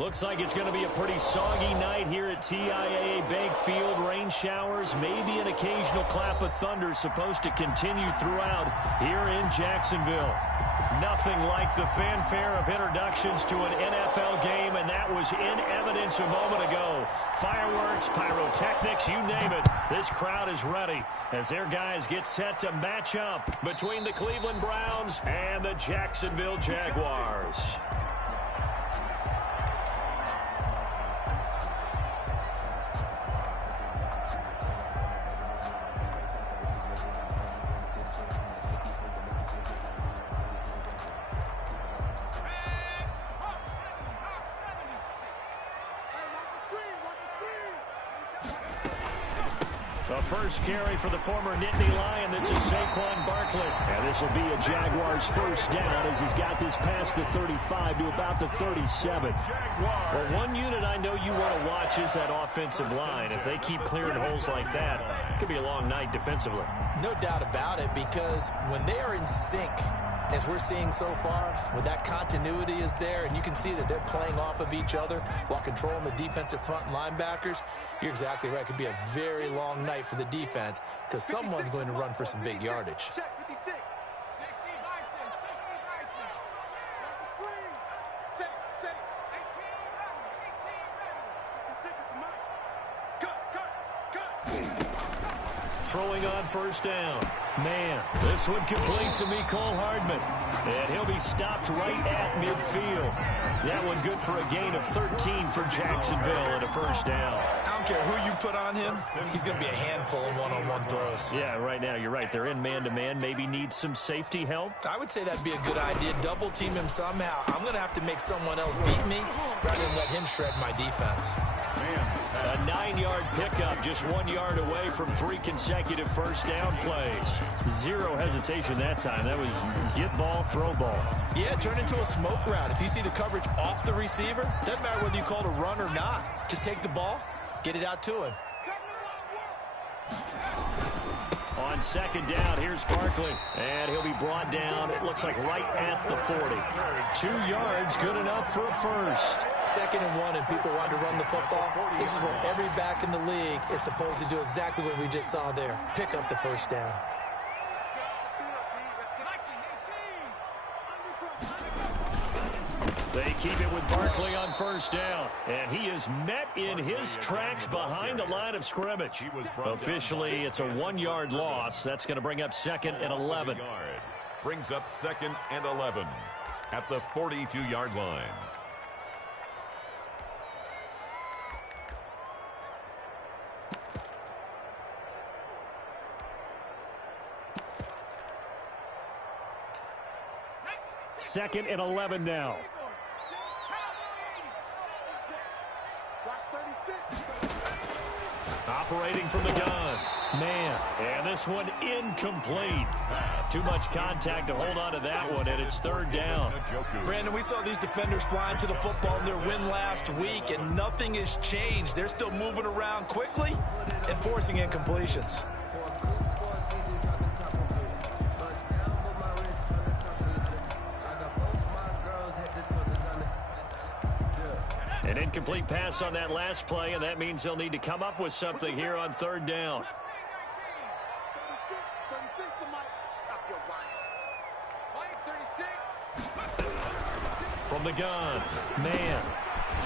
Looks like it's going to be a pretty soggy night here at TIAA Bank Field. Rain showers, maybe an occasional clap of thunder supposed to continue throughout here in Jacksonville. Nothing like the fanfare of introductions to an NFL game, and that was in evidence a moment ago. Fireworks, pyrotechnics, you name it. This crowd is ready as their guys get set to match up between the Cleveland Browns and the Jacksonville Jaguars. The first carry for the former Nittany Lion. This is Saquon Barkley. And this will be a Jaguars first down as he's got this past the 35 to about the 37. Well, one unit I know you want to watch is that offensive line. If they keep clearing holes like that, it could be a long night defensively. No doubt about it, because when they are in sync, as we're seeing so far, when that continuity is there and you can see that they're playing off of each other while controlling the defensive front linebackers, you're exactly right. It could be a very long night for the defense because someone's going to run for some big yardage. Throwing on first down. Man, this one complete to Mecole Hardman. And he'll be stopped right at midfield. That one good for a gain of 13 for Jacksonville and a first down. I don't care who you put on him, he's going to be a handful in one-on-one throws. Yeah, right now, you're right. They're in man-to-man. Maybe need some safety help. I would say that'd be a good idea. Double team him somehow. I'm going to have to make someone else beat me rather than let him shred my defense. A 9-yard pickup, just 1 yard away from 3 consecutive first down plays. Zero hesitation that time. That was get ball, throw ball. Yeah, it turned into a smoke route. If you see the coverage off the receiver, doesn't matter whether you call it a run or not. Just take the ball, get it out to him. On second down, here's Barkley. And he'll be brought down, it looks like right at the 40. 2 yards, good enough for a first. 2nd and 1, and people want to run the football. This is what every back in the league is supposed to do, exactly what we just saw there. Pick up the first down. They keep it with Barkley on first down. And he is met in his tracks behind the line of scrimmage. Officially, it's a 1-yard loss. That's going to bring up 2nd and 11. Brings up 2nd and 11 at the 42-yard line. Second and 11 now. Operating from the gun. Man, and this one incomplete. Too much contact to hold on to that one, and it's 3rd down. Brandon, we saw these defenders flying to the football in their win last week, and nothing has changed. They're still moving around quickly and forcing incompletions. An incomplete pass on that last play, and that means they'll need to come up with something here on 3rd down. From the gun. Man,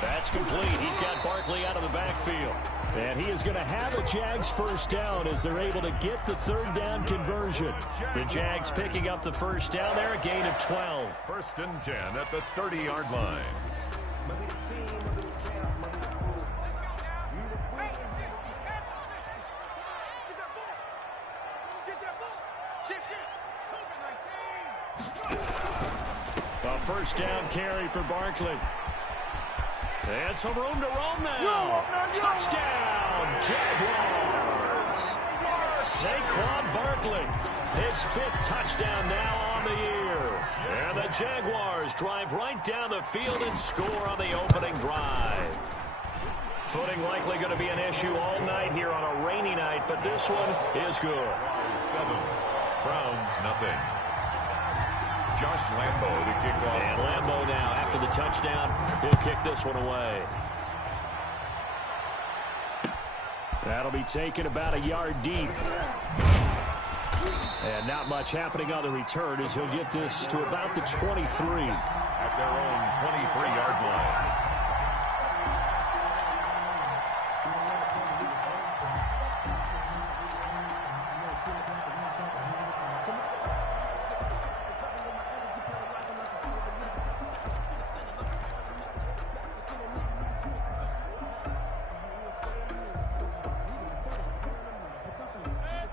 that's complete. He's got Barkley out of the backfield. And he is going to have a Jags first down as they're able to get the 3rd down conversion. The Jags picking up the first down there, a gain of 12. 1st and 10 at the 30-yard line. A first down carry for Barkley. And some room to roam now. Touchdown, Jaguars. Saquon Barkley, his 5th touchdown now on the year. And the Jaguars drive right down the field and score on the opening drive. Footing likely going to be an issue all night here on a rainy night, but this one is good. 7, Browns nothing. Josh Lambo to kick off. And Lambo now, after the touchdown, he'll kick this one away. That'll be taken about a yard deep. And not much happening on the return as he'll get this to about the 23. At their own 23-yard line.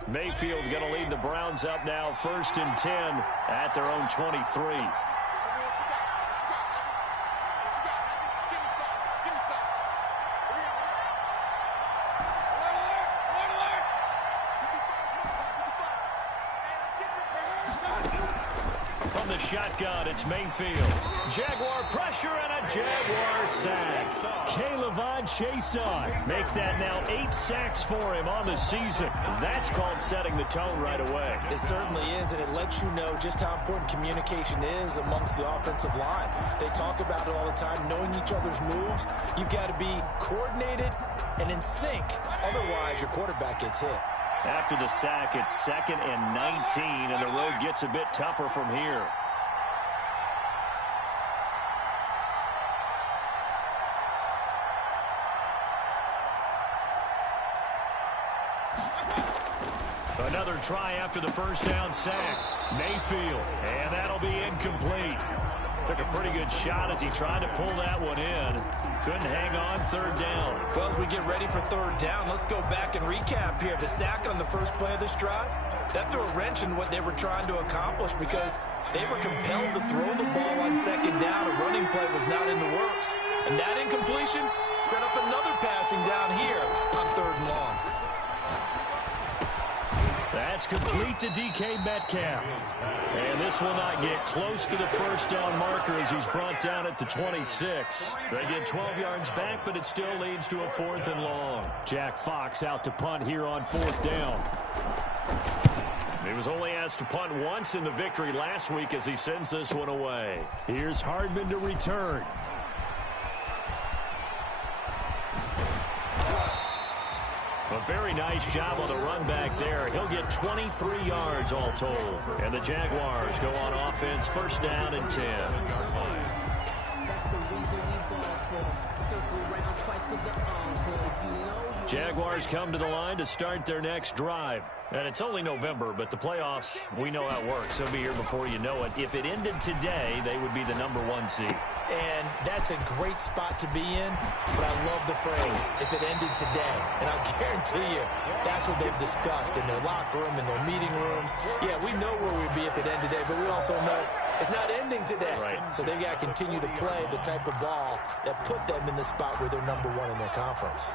Mayfield going to lead the Browns up now, 1st and 10 at their own 23. From the shotgun, it's Mayfield. Jaguar pressure and a Jaguar sack. K'Lavon Chaisson make that now 8 sacks for him on the season. That's called setting the tone right away. It certainly is, and it lets you know just how important communication is amongst the offensive line. They talk about it all the time, knowing each other's moves. You've got to be coordinated and in sync. Otherwise, your quarterback gets hit. After the sack, it's 2nd and 19, and the road gets a bit tougher from here. Another try after the first down sack. Mayfield, and that'll be incomplete. Took a pretty good shot as he tried to pull that one in. Couldn't hang on 3rd down. Well, as we get ready for 3rd down, let's go back and recap here. The sack on the first play of this drive, that threw a wrench in what they were trying to accomplish because they were compelled to throw the ball on 2nd down. A running play was not in the works. And that incompletion set up another passing down here on 3rd and long. That's complete to DK Metcalf. And this will not get close to the first down marker as he's brought down at the 26. They get 12 yards back, but it still leads to a 4th and long. Jack Fox out to punt here on 4th down. He was only asked to punt once in the victory last week as he sends this one away. Here's Hardman to return. A very nice job on the run back there. He'll get 23 yards all told. And the Jaguars go on offense, 1st down and 10. Jaguars come to the line to start their next drive. And it's only November, but the playoffs, we know how it works. They'll be here before you know it. If it ended today, they would be the #1 seed. And that's a great spot to be in, but I love the phrase, if it ended today. And I'll guarantee you, that's what they've discussed in their locker room, in their meeting rooms. Yeah, we know where we'd be if it ended today, but we also know it's not ending today. Right. So they got to continue to play the type of ball that put them in the spot where they're #1 in their conference.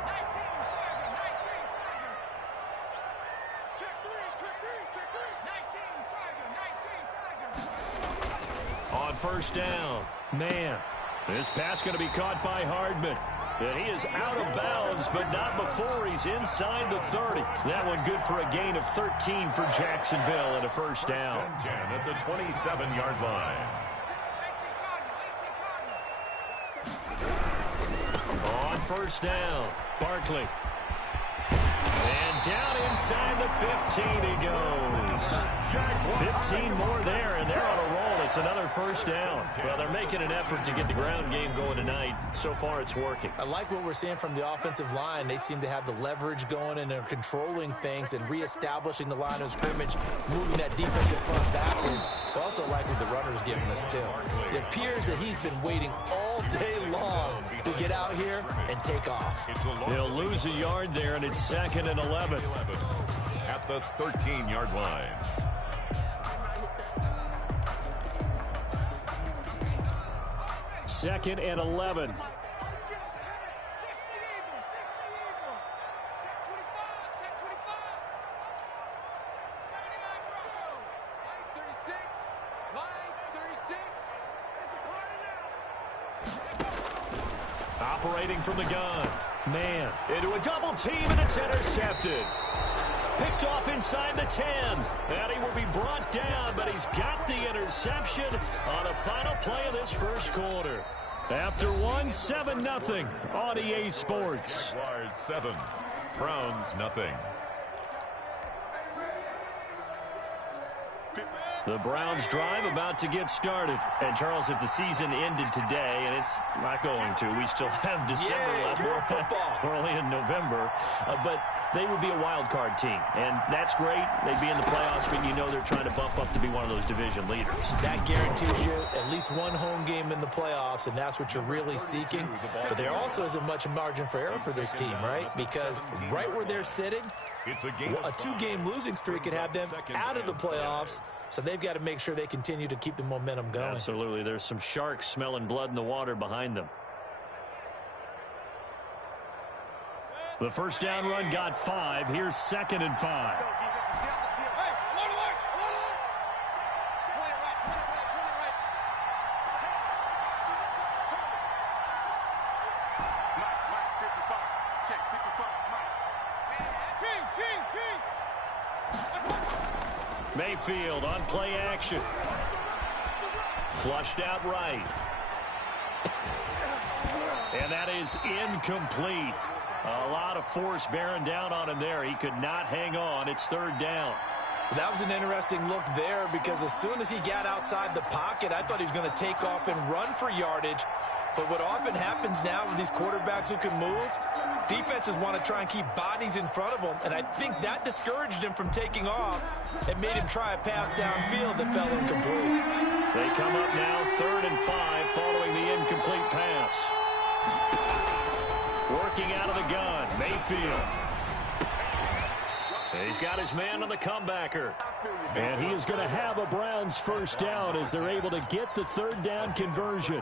On 1st down, man, this pass going to be caught by Hardman. And he is out of bounds, but not before he's inside the 30. That one good for a gain of 13 for Jacksonville and a 1st down. 10 at the 27-yard line. On 1st down, Barkley. And down inside the 15 he goes. 15 more there, and they're on a roll. It's another 1st down. Well, they're making an effort to get the ground game going tonight. So far, it's working. I like what we're seeing from the offensive line. They seem to have the leverage going, and they're controlling things and reestablishing the line of scrimmage, moving that defensive front backwards. I also like what the runner's giving us, too. It appears that he's been waiting all day long to get out here and take off. He'll lose a yard there, and it's 2nd and 11. At the 13-yard line. 2nd and 11. Operating from the gun. Man, into a double team, and it's intercepted. Picked off inside the 10. And he will be brought brought down, but he's got the interception on the final play of this first quarter. After one, 7-0 on EA Sports. Jaguars 7, Browns nothing. The Browns drive about to get started. And, Charles, if the season ended today, and it's not going to, we still have December left. More football. We're only in November. But they would be a wild card team. And that's great. They'd be in the playoffs, but you know they're trying to bump up to be one of those division leaders. That guarantees you at least one home game in the playoffs, and that's what you're really seeking. But there also isn't much margin for error for this team, right? Because right where they're sitting, a two-game losing streak could have them out of the playoffs. So they've got to make sure they continue to keep the momentum going. Absolutely. There's some sharks smelling blood in the water behind them. The first down run got 5. Here's 2nd and 5. Mayfield on play action. Flushed out right. And that is incomplete. A lot of force bearing down on him there. He could not hang on. It's 3rd down. That was an interesting look there because as soon as he got outside the pocket, I thought he was going to take off and run for yardage. But what often happens now with these quarterbacks who can move, defenses want to try and keep bodies in front of them, and I think that discouraged him from taking off and made him try a pass downfield that fell incomplete. They come up now 3rd and 5 following the incomplete pass. Working out of the gun, Mayfield. He's got his man on the comebacker. And he is going to have a Browns first down as they're able to get the 3rd down conversion.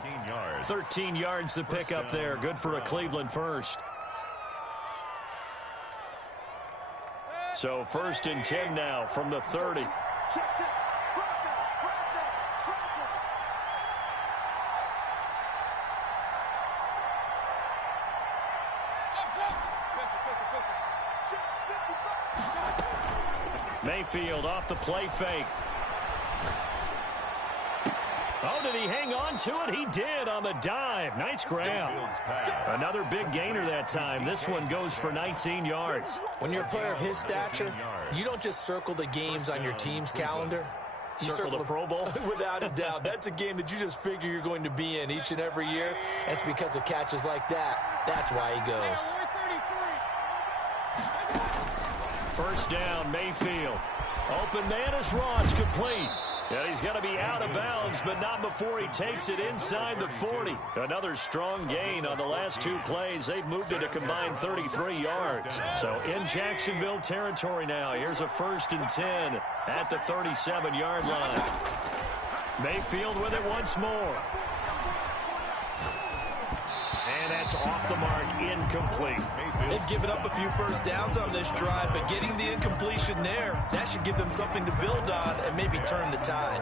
13 yards to pick up there. Good for a Cleveland first. So 1st and 10 now from the 30. Mayfield off the play fake. Oh, did he hang on to it? He did on the dive. Nice grab. Another big gainer that time. This one goes for 19 yards. When you're a player of his stature, you don't just circle the games on your team's calendar. You circle the Pro Bowl? Without a doubt. That's a game that you just figure you're going to be in each and every year. And it's because of catches like that. That's why he goes. First down, Mayfield. Open man is Ross, complete. And he's going to be out of bounds, but not before he takes it inside the 40. Another strong gain on the last 2 plays. They've moved it a combined 33 yards. So in Jacksonville territory now. Here's a 1st and 10 at the 37-yard line. Mayfield with it once more. And that's off the mark, incomplete. They've given up a few first downs on this drive, but getting the incompletion there, that should give them something to build on and maybe turn the tide.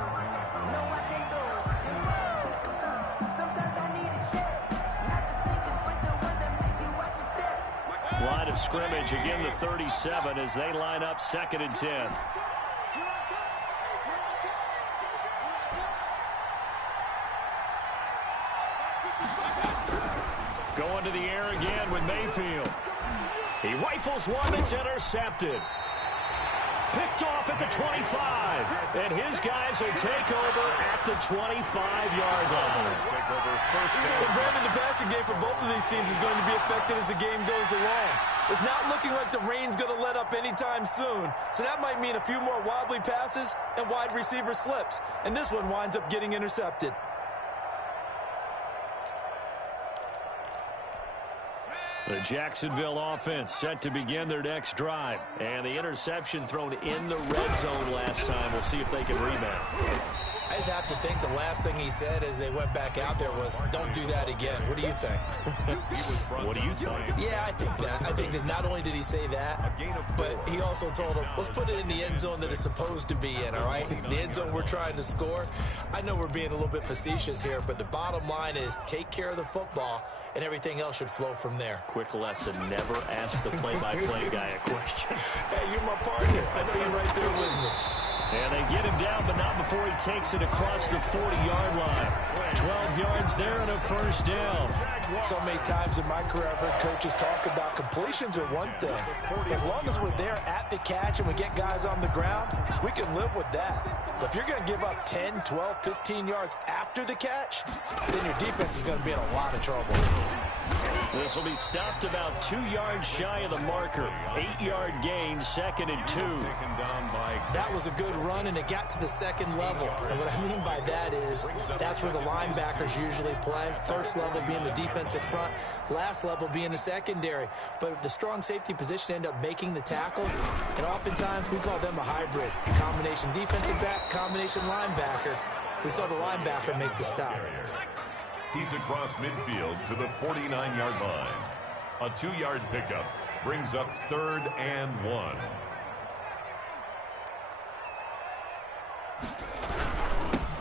Line of scrimmage, again the 37 as they line up 2nd and 10. Going to the air again with Mayfield. He rifles one that's intercepted. Picked off at the 25. And his guys will take over at the 25-yard line. And Brandon, the passing game for both of these teams is going to be affected as the game goes along. It's not looking like the rain's going to let up anytime soon. So that might mean a few more wobbly passes and wide receiver slips. And this one winds up getting intercepted. The Jacksonville offense set to begin their next drive. And the interception thrown in the red zone last time. We'll see if they can rebound. I just have to think the last thing he said as they went back out there was, don't do that again. What do you think? What do you think? Yeah, I think that. I think that not only did he say that, but he also told them, let's put it in the end zone that it's supposed to be in, all right? The end zone we're trying to score. I know we're being a little bit facetious here, but the bottom line is take care of the football, and everything else should flow from there. Quick lesson, never ask the play-by-play guy a question. Hey, you're my partner. I know you're right there with me. And they get him down, but not before he takes it across the 40-yard line. 12 yards there and a first down. So many times in my career, I've heard coaches talk about completions are one thing. As long as we're there at the catch and we get guys on the ground, we can live with that. But if you're going to give up 10, 12, 15 yards after the catch, then your defense is going to be in a lot of trouble. This will be stopped about 2 yards shy of the marker. 8-yard gain, 2nd and 2. That was a good run, and it got to the second level. And what I mean by that is that's where the linebackers usually play. First level being the defensive front, last level being the secondary. But the strong safety position ended up making the tackle, and oftentimes we call them a hybrid. Combination defensive back, combination linebacker. We saw the linebacker make the stop. He's across midfield to the 49-yard line. A 2-yard pickup brings up 3rd and 1.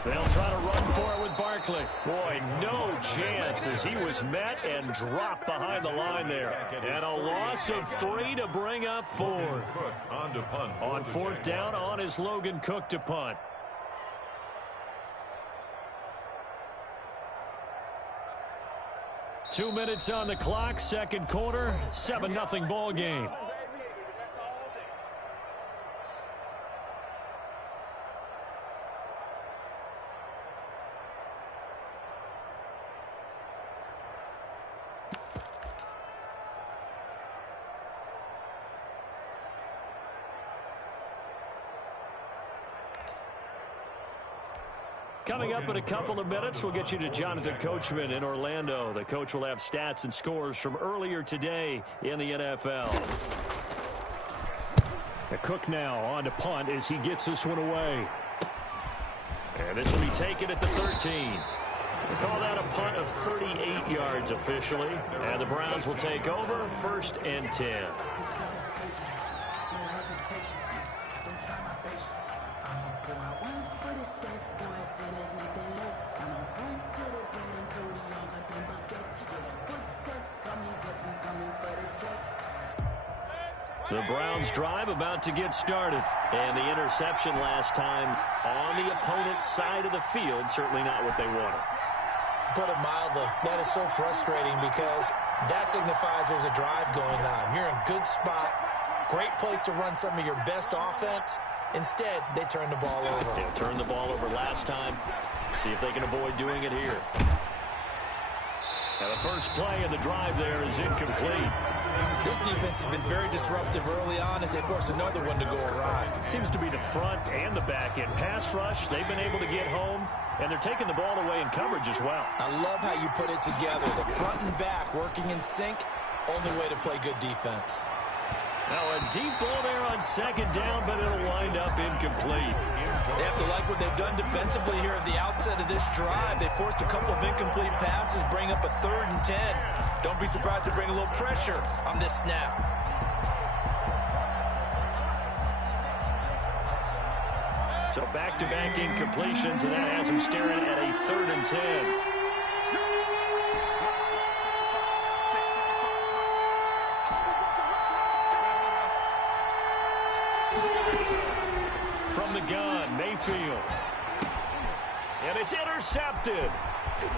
They'll try to run for it with Barkley. Boy, no chance as he was met and dropped behind the line there. And a loss of 3 to bring up 4. On 4th down, on is Logan Cook to punt. Two minutes on the clock, second quarter, 7-0 ball game. Coming up in a couple of minutes, we'll get you to Jonathan Coachman in Orlando. The coach will have stats and scores from earlier today in the NFL. The Cook now on to punt as he gets this one away. And this will be taken at the 13. We call that a punt of 38 yards officially. And the Browns will take over, 1st and 10. The Browns drive about to get started. And the interception last time on the opponent's side of the field. Certainly not what they wanted. Put it mildly, that is so frustrating because that signifies there's a drive going on. You're in a good spot. Great place to run some of your best offense. Instead, they turn the ball over. They turned the ball over last time. See if they can avoid doing it here. Now the first play of the drive there is incomplete. This defense has been very disruptive early on as they force another one to go awry. It seems to be the front and the back end. Pass rush, they've been able to get home, and they're taking the ball away in coverage as well. I love how you put it together. The front and back working in sync, only way to play good defense. Now a deep ball there on 2nd down, but it'll wind up incomplete. They have to like what they've done defensively here at the outset of this drive. They forced a couple of incomplete passes, bring up a 3rd and 10. Don't be surprised to bring a little pressure on this snap. So back-to-back incompletions, and that has them staring at a 3rd and 10. From the gun, Mayfield. And it's intercepted.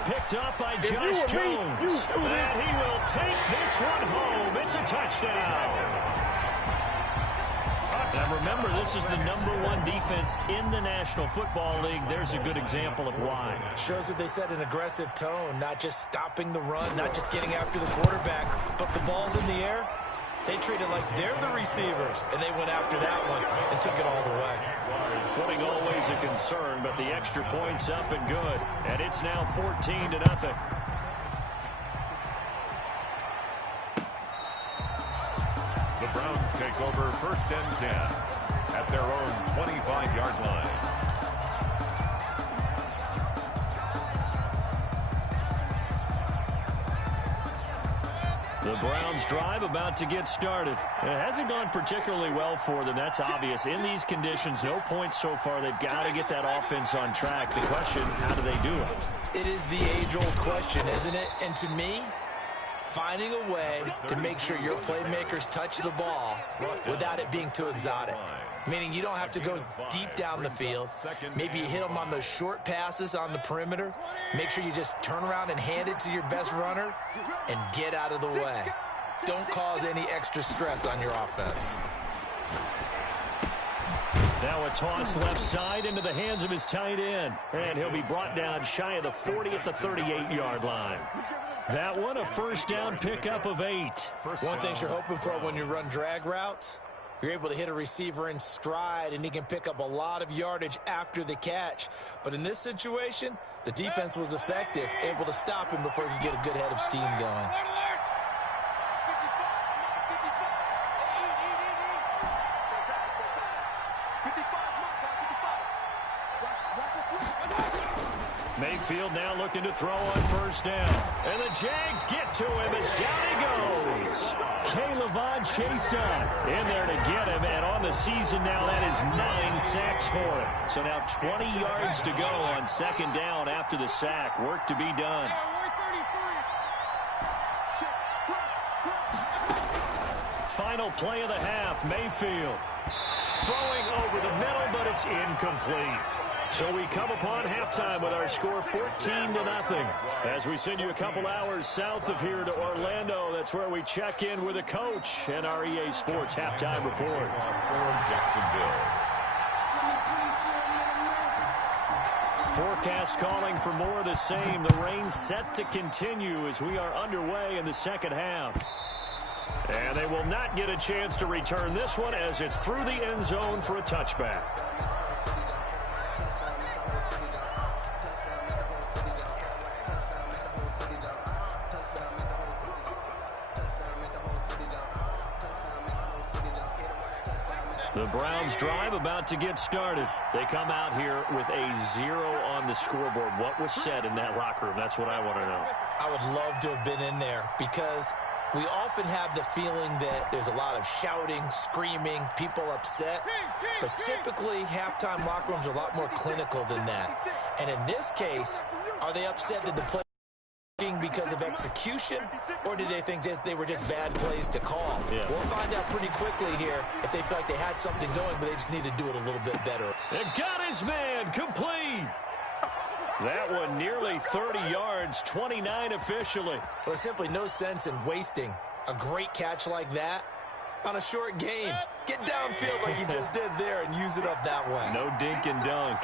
Picked up by Josh Jones. And he will take this one home. It's a touchdown. Now remember, this is the #1 defense in the National Football League. There's a good example of why. Shows that they set an aggressive tone, not just stopping the run, not just getting after the quarterback, but the ball's in the air. They treat it like they're the receivers, and they went after that one and took it all the way. Footing always a concern, but the extra point's up and good. And it's now 14-0. The Browns take over 1st and 10 at their own 25-yard line. The Browns drive about to get started. It hasn't gone particularly well for them. That's obvious. In these conditions, no points so far. They've got to get that offense on track. The question, how do they do it? It is the age-old question, isn't it? And to me, finding a way to make sure your playmakers touch the ball without it being too exotic. meaning you don't have to go deep down the field. Maybe you hit them on those short passes on the perimeter. Make sure you just turn around and hand it to your best runner and get out of the way. Don't cause any extra stress on your offense. Now a toss left side into the hands of his tight end. And he'll be brought down shy of the 40 at the 38-yard line. That one, a first down pickup of 8. One thing you're hoping for when you run drag routes, you're able to hit a receiver in stride, and he can pick up a lot of yardage after the catch. But in this situation, the defense was effective, able to stop him before he could get a good head of steam going. Mayfield now looking to throw on first down. And the Jags get to him as down he goes. K'Lavon Chaisson in there to get him. And on the season now, that is 9 sacks for him. So now 20 yards to go on second down after the sack. Work to be done. Final play of the half, Mayfield. Throwing over the middle, but it's incomplete. So we come upon halftime with our score 14-0. As we send you a couple hours south of here to Orlando, that's where we check in with the coach and our EA Sports halftime report. Jacksonville. Forecast calling for more of the same. The rain set to continue as we are underway in the second half. And they will not get a chance to return this one as it's through the end zone for a touchback. The Browns drive about to get started. They come out here with a 0 on the scoreboard. What was said in that locker room? That's what I want to know. I would love to have been in there because we often have the feeling that there's a lot of shouting, screaming, people upset. But typically, halftime locker rooms are a lot more clinical than that. And in this case, are they upset that the play because of execution, or did they think they were just bad plays to call? Yeah. We'll find out pretty quickly here if they feel like they had something going, but they just need to do it a little bit better. It got his man complete. That one nearly 30 yards, 29 officially. Well, there's simply no sense in wasting a great catch like that on a short gain. Get downfield like you just did there and use it up that way. No dink and dunk.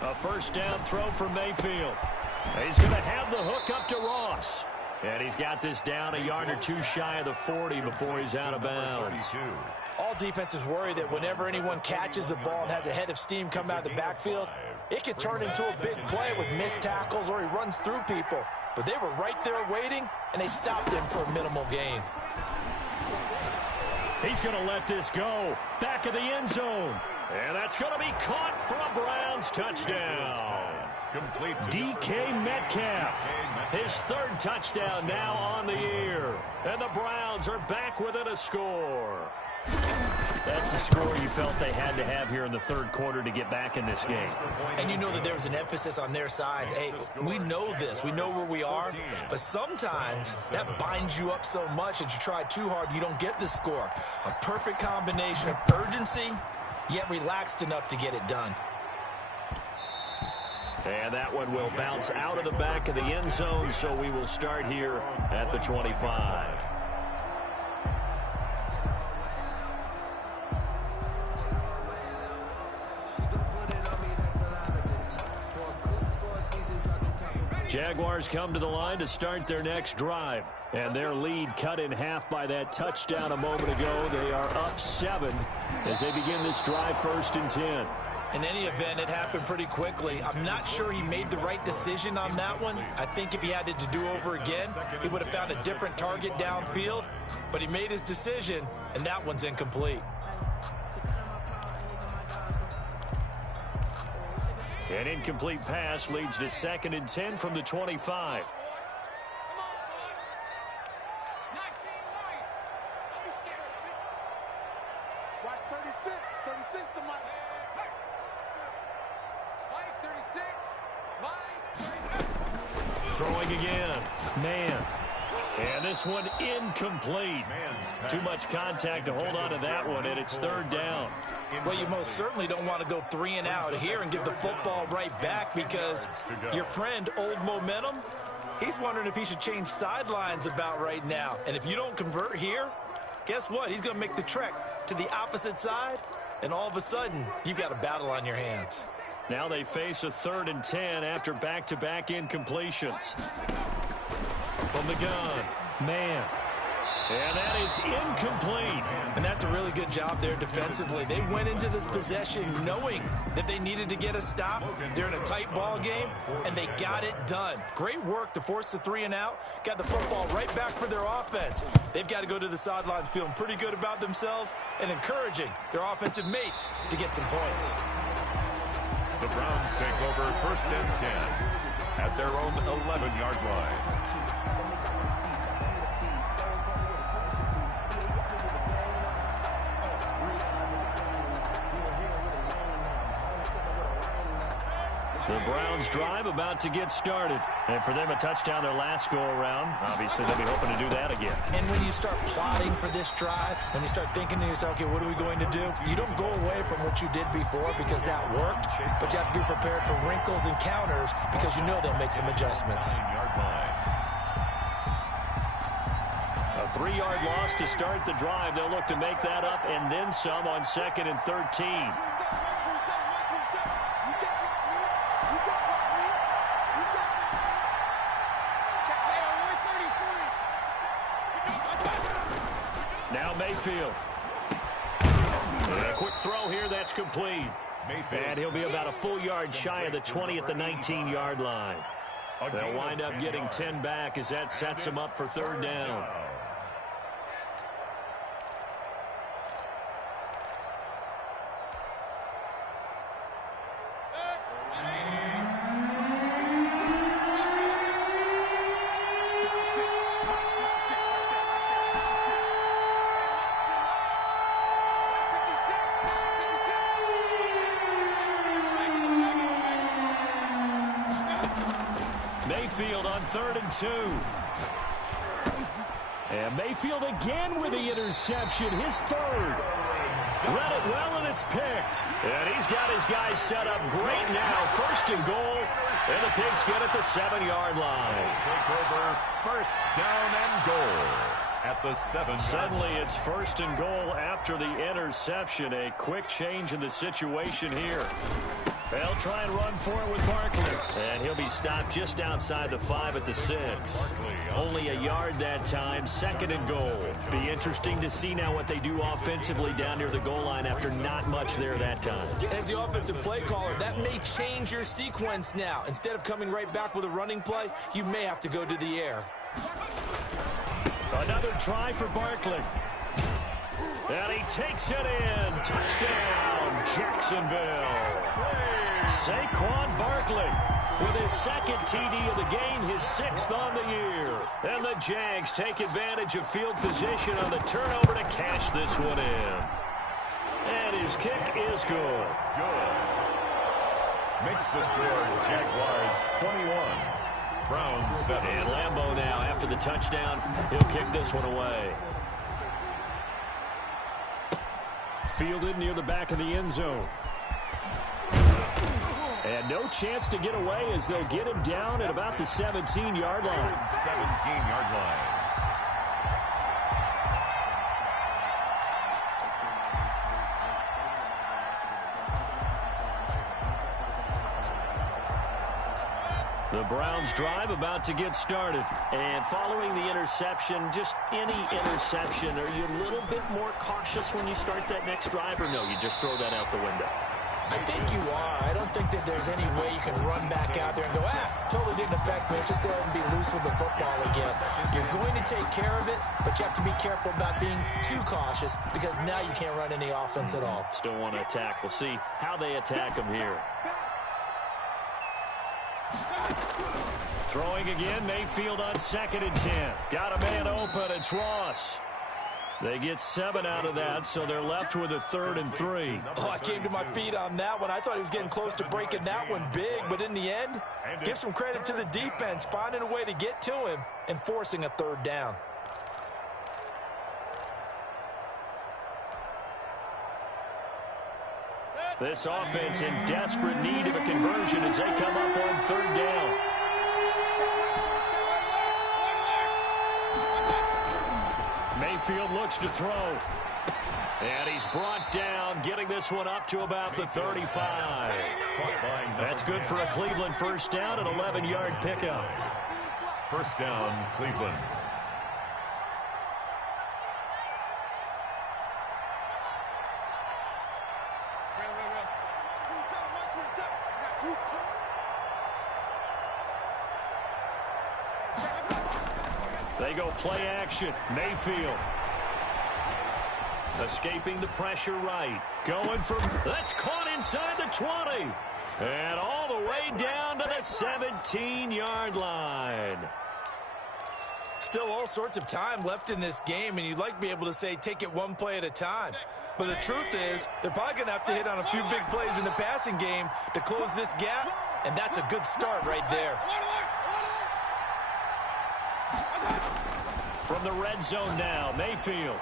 A first down throw for Mayfield. He's going to have the hook up to Ross. And he's got this down a yard or two shy of the 40 before he's out of bounds. All defenses worry that whenever anyone catches the ball and has a head of steam come out of the backfield, it could turn into a big play with missed tackles or he runs through people. But they were right there waiting, and they stopped him for a minimal gain. He's going to let this go. Back of the end zone. And that's going to be caught for a Browns touchdown. DK Metcalf, his third touchdown now on the year. And the Browns are back within a score. That's a score you felt they had to have here in the third quarter to get back in this game. And you know that there was an emphasis on their side. Hey, we know this. We know where we are. But sometimes that binds you up so much that you try too hard, you don't get the score. A perfect combination of urgency, yet relaxed enough to get it done. And that one will bounce out of the back of the end zone, so we will start here at the 25. Jaguars come to the line to start their next drive. And their lead cut in half by that touchdown a moment ago. They are up 7 as they begin this drive 1st and 10. In any event, it happened pretty quickly. I'm not sure he made the right decision on that one. I think if he had it to do over again, he would have found a different target downfield. But he made his decision, and that one's incomplete. An incomplete pass leads to 2nd and 10 from the 25. Watch 36. Throwing again. Man. And this one incomplete. Too much contact to hold on to that one, and it's third down. Well, you most certainly don't want to go 3 and out here and give the football right back, because your friend, Old Momentum, he's wondering if he should change sidelines about right now. And if you don't convert here, guess what? He's going to make the trek to the opposite side, and all of a sudden, you've got a battle on your hands. Now they face a 3rd and 10 after back-to-back incompletions. From the gun, man. And that is incomplete. And that's a really good job there defensively. They went into this possession knowing that they needed to get a stop. They're in a tight ball game, and they got it done. Great work to force the 3 and out. Got the football right back for their offense. They've got to go to the sidelines feeling pretty good about themselves and encouraging their offensive mates to get some points. The Browns take over 1st and 10 at their own 11-yard line. The Browns drive about to get started. And for them, a touchdown their last go-around. Obviously, they'll be hoping to do that again. And when you start plotting for this drive, when you start thinking to yourself, okay, what are we going to do? You don't go away from what you did before because that worked, but you have to be prepared for wrinkles and counters because you know they'll make some adjustments. A 3-yard loss to start the drive. They'll look to make that up and then some on 2nd and 13. Now Mayfield. And a quick throw here, that's complete. And he'll be about a full yard shy of the 20 at the 19-yard line. They'll wind up getting 10 back as that sets them up for 3rd down. Mayfield on 3rd and 2. And Mayfield again with the interception, his 3rd. Read it well, and it's picked. And he's got his guys set up great now. 1st and goal, and the Pigskin at the 7-yard line. Take over 1st down and goal at the 7-yard. Suddenly it's 1st and goal after the interception. A quick change in the situation here. They'll try and run for it with Barkley. And he'll be stopped just outside the 5 at the 6. Only a yard that time, 2nd and goal. Be interesting to see now what they do offensively down near the goal line after not much there that time. As the offensive play caller, that may change your sequence now. Instead of coming right back with a running play, you may have to go to the air. Another try for Barkley. And he takes it in. Touchdown, Jacksonville. Saquon Barkley with his 2nd TD of the game, his 6th on the year. And the Jags take advantage of field position on the turnover to cash this one in. And his kick is good. Good. Makes the score Jaguars 21, Browns 7. And Lambeau now, after the touchdown, he'll kick this one away. Fielded near the back of the end zone. And no chance to get away as they'll get him down at about the 17-yard line. 17-yard line. The Browns drive about to get started. And following the interception, just any interception, are you a little bit more cautious when you start that next drive, or no, you just throw that out the window? I think you are. I don't think that there's any way you can run back out there and go, totally didn't affect me. Just go ahead and be loose with the football again. You're going to take care of it, but you have to be careful about being too cautious because now you can't run any offense at all. Still want to attack. We'll see how they attack him here. Throwing again, Mayfield on 2nd and 10. Got a man open, it's Ross. They get 7 out of that, so they're left with a 3rd and 3. Oh, I came to my feet on that one. I thought he was getting close to breaking that one big, but in the end, give some credit to the defense, finding a way to get to him and forcing a 3rd down. This offense in desperate need of a conversion as they come up on 3rd down. Mayfield looks to throw. And he's brought down, getting this one up to about the 35. That's good for a Cleveland 1st down, an 11-yard pickup. 1st down, Cleveland. They go play action. Mayfield. Escaping the pressure right. Going for... That's caught inside the 20. And all the way down to the 17-yard line. Still all sorts of time left in this game, and you'd like to be able to say take it one play at a time. But the truth is, they're probably going to have to hit on a few big plays in the passing game to close this gap, and that's a good start right there. From the red zone now, Mayfield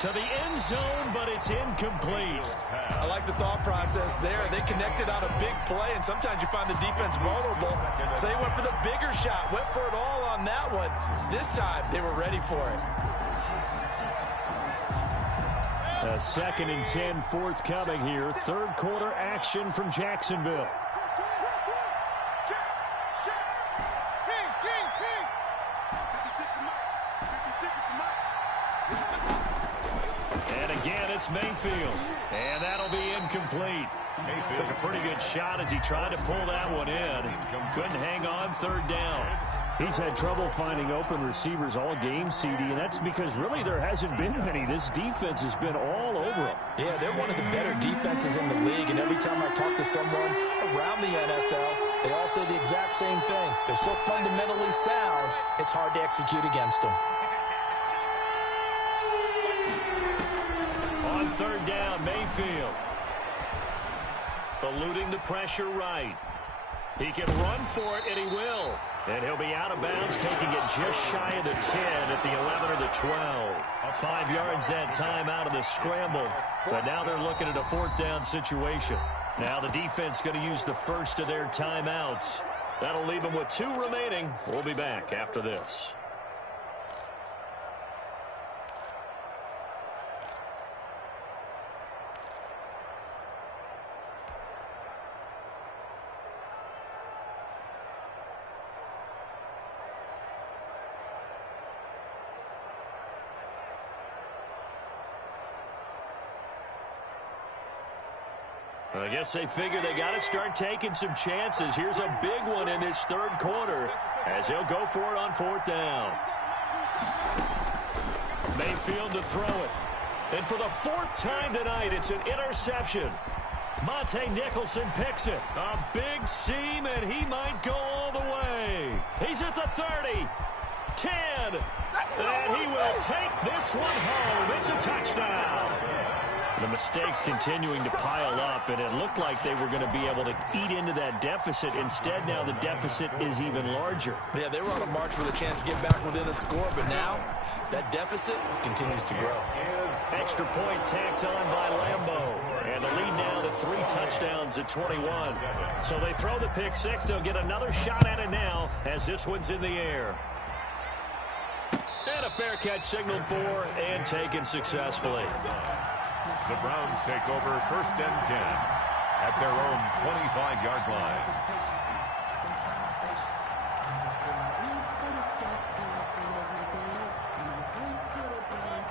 to the end zone, but it's incomplete. I like the thought process there. They connected on a big play, and sometimes you find the defense vulnerable. So they went for the bigger shot, went for it all on that one. This time, they were ready for it. A 2nd and 10 forthcoming here. 3rd quarter action from Jacksonville. And again, it's Mayfield. And that'll be incomplete. Took a pretty good shot as he tried to pull that one in. Couldn't hang on 3rd down. He's had trouble finding open receivers all game, CD, and that's because really there hasn't been many. This defense has been all over him. Yeah, they're one of the better defenses in the league, and every time I talk to someone around the NFL, they all say the exact same thing. They're so fundamentally sound, it's hard to execute against them. On 3rd down, Mayfield. Eluding the pressure right. He can run for it, and he will. And he'll be out of bounds, taking it just shy of the 10 at the 11 or the 12. 5 yards that time out of the scramble. But now they're looking at a 4th down situation. Now the defense going to use the first of their timeouts. That'll leave them with 2 remaining. We'll be back after this. I guess they figure they got to start taking some chances. Here's a big one in this 3rd quarter as he'll go for it on 4th down. Mayfield to throw it. And for the 4th time tonight, it's an interception. Monte Nicholson picks it. A big seam, and he might go all the way. He's at the 30, 10, and he will take this one home. It's a touchdown. The mistakes continuing to pile up, and it looked like they were going to be able to eat into that deficit. Instead, now the deficit is even larger. Yeah, they were on a march with a chance to get back within a score, but now that deficit continues to grow. Extra point tacked on by Lambeau. And the lead now to 3 touchdowns at 21. So they throw the pick 6. They'll get another shot at it now as this one's in the air. And a fair catch signaled for and taken successfully. The Browns take over 1st and 10 at their own 25-yard line.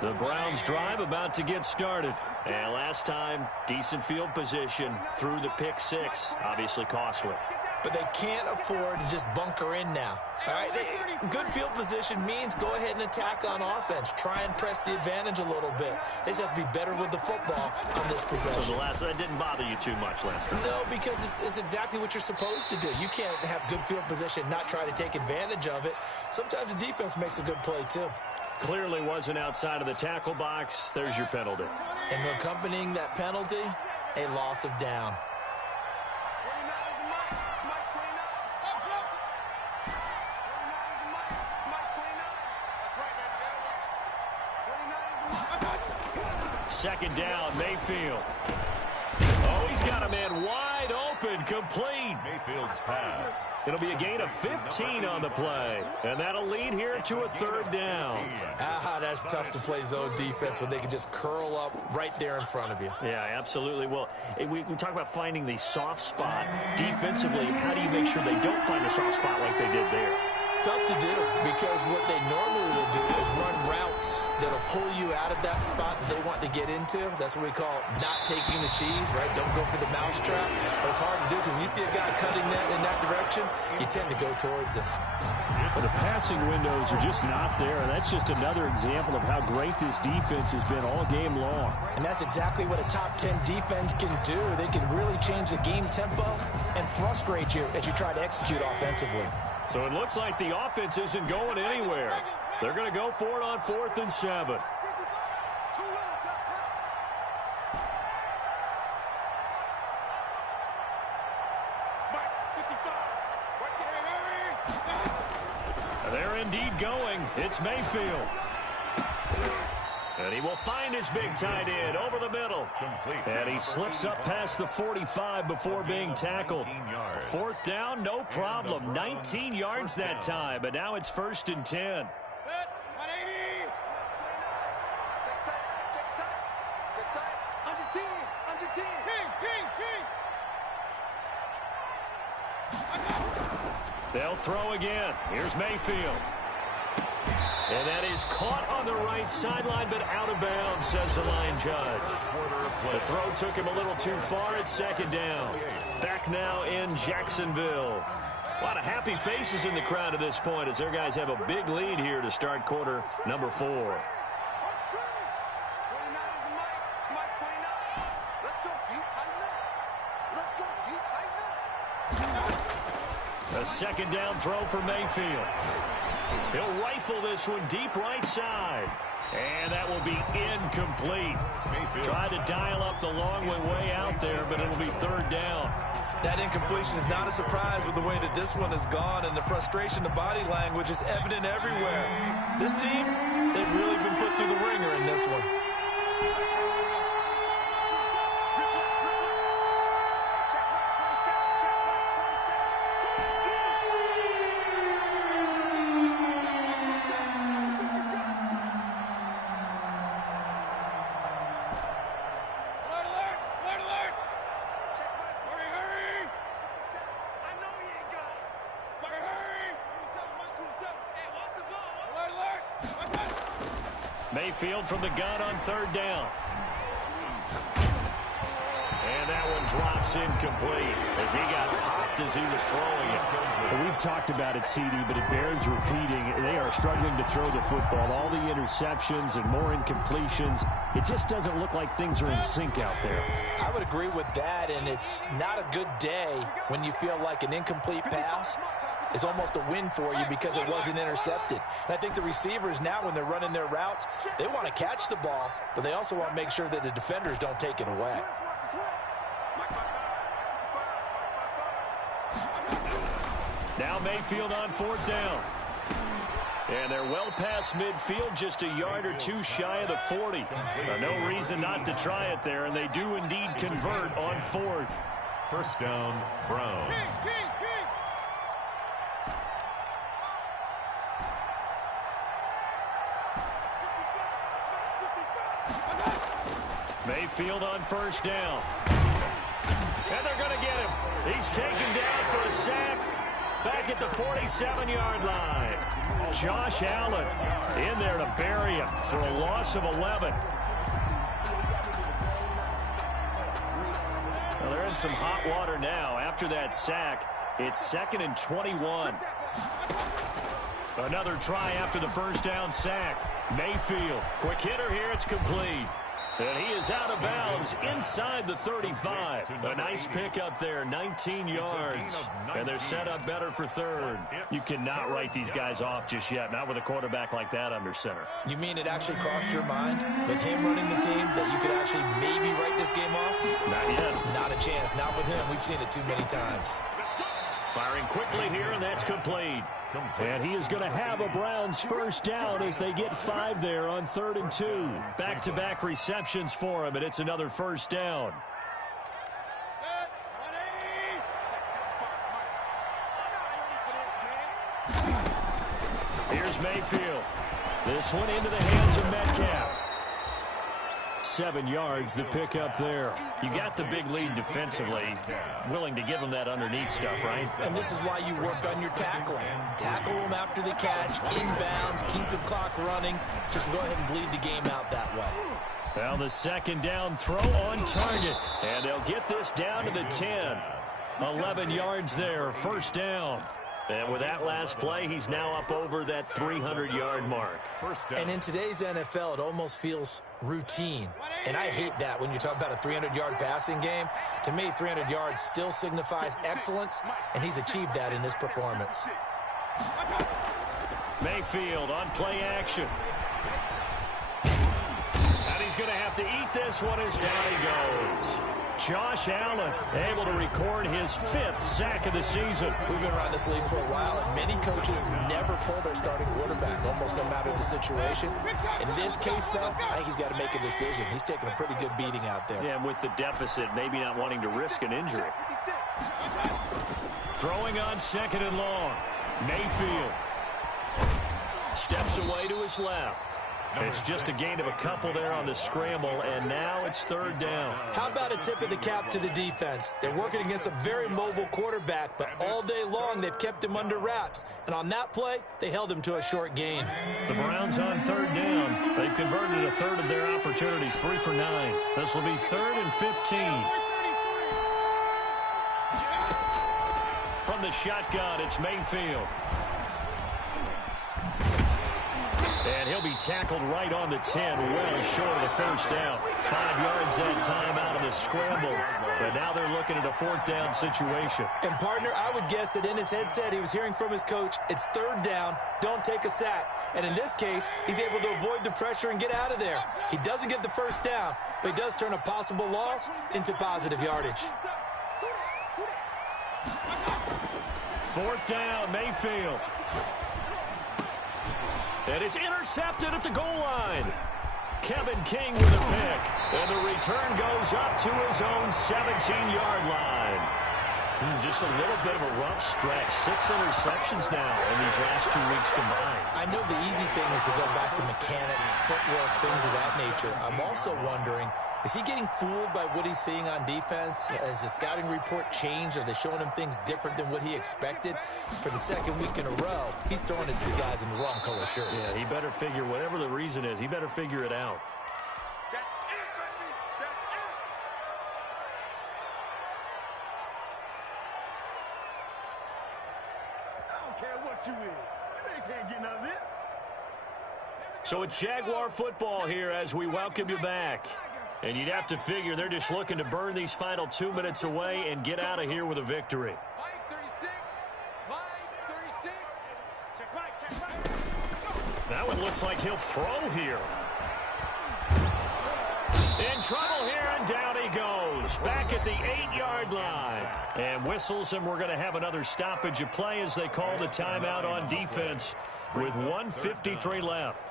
The Browns drive about to get started. And last time, decent field position through the pick 6. Obviously costly. But they can't afford to just bunker in now. All right, good field position means go ahead and attack on offense. Try and press the advantage a little bit. They just have to be better with the football on this possession. So that didn't bother you too much last time? No, because it's exactly what you're supposed to do. You can't have good field position, not try to take advantage of it. Sometimes the defense makes a good play, too. Clearly wasn't outside of the tackle box. There's your penalty. And accompanying that penalty, a loss of down. Second down, Mayfield. Oh, he's got a man wide open, complete. Mayfield's pass. It'll be a gain of 15 on the play, and that'll lead here to a third down. That's tough to play zone defense when they can just curl up right there in front of you. Yeah, absolutely. Well, we talk about finding the soft spot. Defensively, how do you make sure they don't find a soft spot like they did there? Tough to do, because what they normally will do is run routes that'll pull you out of that spot that they want to get into. That's what we call not taking the cheese, right? Don't go for the mousetrap. But it's hard to do, because when you see a guy cutting that in that direction, you tend to go towards him. Well, the passing windows are just not there. That's just another example of how great this defense has been all game long. And that's exactly what a top 10 defense can do. They can really change the game tempo and frustrate you as you try to execute offensively. So it looks like the offense isn't going anywhere. They're going to go for it on 4th and 7. They're indeed going. It's Mayfield. And he will find his big tight end over the middle. And he slips up past the 45 before being tackled. 4th down, no problem. 19 yards that time, but now it's 1st and 10. They'll throw again. Here's Mayfield. And that is caught on the right sideline, but out of bounds, says the line judge. The throw took him a little too far at 2nd down. Back now in Jacksonville. A lot of happy faces in the crowd at this point as their guys have a big lead here to start quarter number 4. A 2nd down throw for Mayfield. He'll rifle this one deep right side. And that will be incomplete. Tried to dial up the long way out there, but it'll be 3rd down. That incompletion is not a surprise with the way that this one has gone, and the frustration, the body language is evident everywhere. This team, they've really been put through the ringer in this one. Mayfield from the gun on 3rd down. And that one drops incomplete as he got popped as he was throwing it. Well, we've talked about it, CD, but it bears repeating. They are struggling to throw the football. All the interceptions and more incompletions. It just doesn't look like things are in sync out there. I would agree with that, and it's not a good day when you feel like an incomplete pass is almost a win for you because it wasn't intercepted. And I think the receivers now, when they're running their routes, they want to catch the ball, but they also want to make sure that the defenders don't take it away. Now Mayfield on 4th down. And they're well past midfield, just a yard or two shy of the 40. No reason not to try it there, and they do indeed convert on 4th. 1st down, Brown. Mayfield on 1st down. And they're going to get him. He's taken down for a sack back at the 47-yard line. Josh Allen in there to bury him for a loss of 11. Well, they're in some hot water now. After that sack, it's 2nd and 21. Another try after the 1st down sack. Mayfield, quick hitter here, it's complete. And he is out of bounds inside the 35. A nice pickup there, 19 yards. And they're set up better for third. You cannot write these guys off just yet, not with a quarterback like that under center. You mean it actually crossed your mind with him running the team that you could actually maybe write this game off? Not yet. Not a chance. Not with him. We've seen it too many times. Firing quickly here, and that's complete. And he is going to have a Browns first down as they get 5 there on 3rd and 2. Back-to-back receptions for him, and it's another first down. Here's Mayfield. This one into the hands of Metcalf. 7 yards, the pickup there. You got the big lead defensively. Willing to give him that underneath stuff, right? And this is why you work on your tackling. Tackle them after the catch, inbounds, keep the clock running. Just go ahead and bleed the game out that way. Well, the second down throw on target. And they'll get this down to the 10. 11 yards there, first down. And with that last play, he's now up over that 300-yard mark. And in today's NFL, it almost feels routine. And I hate that when you talk about a 300-yard passing game. To me, 300 yards still signifies excellence, and he's achieved that in this performance. Mayfield on play action. And he's going to have to eat this one as down he goes. Josh Allen able to record his 5th sack of the season. We've been around this league for a while, and many coaches never pull their starting quarterback, almost no matter the situation. In this case, though, I think he's got to make a decision. He's taking a pretty good beating out there. Yeah, and with the deficit, maybe not wanting to risk an injury. Throwing on 2nd and long. Mayfield steps away to his left. It's just a gain of a couple there on the scramble, and now it's 3rd down. How about a tip of the cap to the defense? They're working against a very mobile quarterback, but all day long they've kept him under wraps. And on that play, they held him to a short gain. The Browns on 3rd down. They've converted a third of their opportunities, 3 for 9. This will be 3rd and 15. From the shotgun, it's Mayfield. And he'll be tackled right on the 10, well short of the first down. 5 yards that time out of the scramble. But now they're looking at a 4th down situation. And, partner, I would guess that in his headset he was hearing from his coach, it's 3rd down, don't take a sack. And in this case, he's able to avoid the pressure and get out of there. He doesn't get the first down, but he does turn a possible loss into positive yardage. 4th down, Mayfield. And it's intercepted at the goal line. Kevin King with a pick. And the return goes up to his own 17-yard line. Just a little bit of a rough stretch. 6 interceptions now in these last 2 weeks combined. I know the easy thing is to go back to mechanics, footwork, things of that nature. I'm also wondering, is he getting fooled by what he's seeing on defense? Has the scouting report changed? Are they showing him things different than what he expected? For the 2nd week in a row, he's throwing it to the guys in the wrong color shirts. Yeah, he better figure, whatever the reason is, he better figure it out. So it's Jaguar football here as we welcome you back. And you'd have to figure they're just looking to burn these final 2 minutes away and get out of here with a victory. That one looks like he'll throw here. In trouble here, and down he goes. Back at the 8-yard line. And whistles, and we're going to have another stoppage of play as they call the timeout on defense with 1:53 left.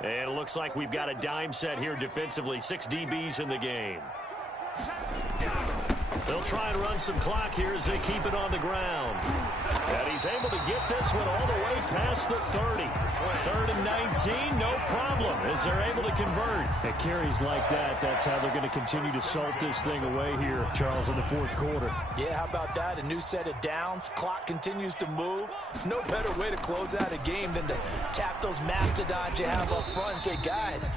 And it looks like we've got a dime set here defensively. 6 DBs in the game. They'll try and run some clock here as they keep it on the ground. And he's able to get this one all the way past the 30. 3rd and 19, no problem, as they're able to convert. At carries like that, that's how they're going to continue to salt this thing away here, Charles, in the 4th quarter. Yeah, how about that? A new set of downs. Clock continues to move. No better way to close out a game than to tap those mastodons you have up front and say, guys,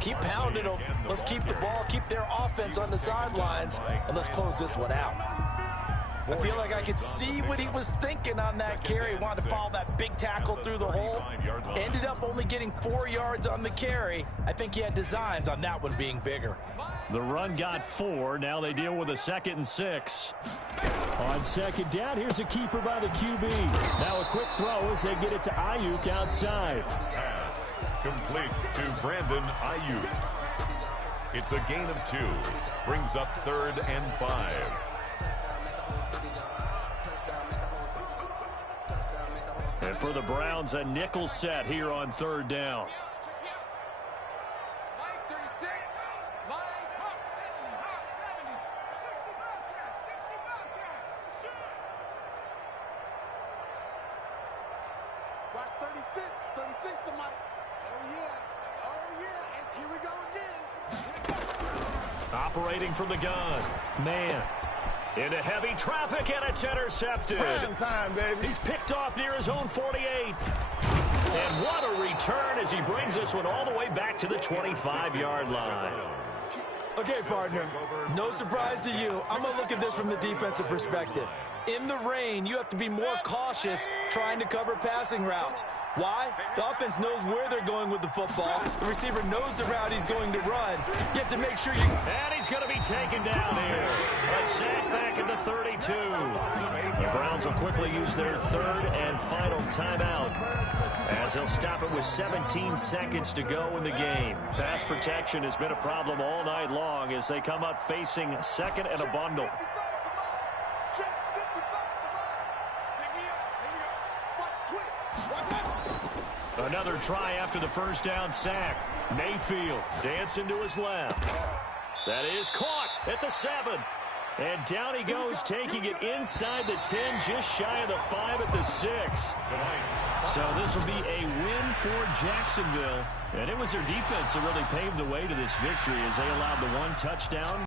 keep pounding them. Let's keep the ball, keep their offense on the sidelines, and let's close this one out. I feel like I could see what he was thinking on that carry. Wanted to follow that big tackle through the hole. Ended up only getting 4 yards on the carry. I think he had designs on that one being bigger. The run got 4. Now they deal with a 2nd and 6. On second down, here's a keeper by the QB. Now a quick throw as they get it to Ayuk outside. Pass complete to Brandon Ayuk. It's a gain of 2. Brings up 3rd and 5. And for the Browns, a nickel set here on 3rd down. Watch 36 to Mike. Oh yeah, and here we go again. Operating from the gun. Man. Into heavy traffic, and it's intercepted. Prime time, baby. He's picked off near his own 48. And what a return as he brings this one all the way back to the 25-yard line. Okay, partner, no surprise to you. I'm going to look at this from the defensive perspective. In the rain, you have to be more cautious trying to cover passing routes. Why? The offense knows where they're going with the football. The receiver knows the route he's going to run. You have to make sure you... And he's going to be taken down here. A sack back at the 32. The Browns will quickly use their 3rd and final timeout, as they'll stop it with 17 seconds to go in the game. Pass protection has been a problem all night long as they come up facing 2nd and a bundle. Another try after the 1st down sack. Mayfield dancing to his left. That is caught at the 7. And down he goes, taking it inside the 10, just shy of the 5 at the 6. So this will be a win for Jacksonville. And it was their defense that really paved the way to this victory as they allowed the 1 touchdown.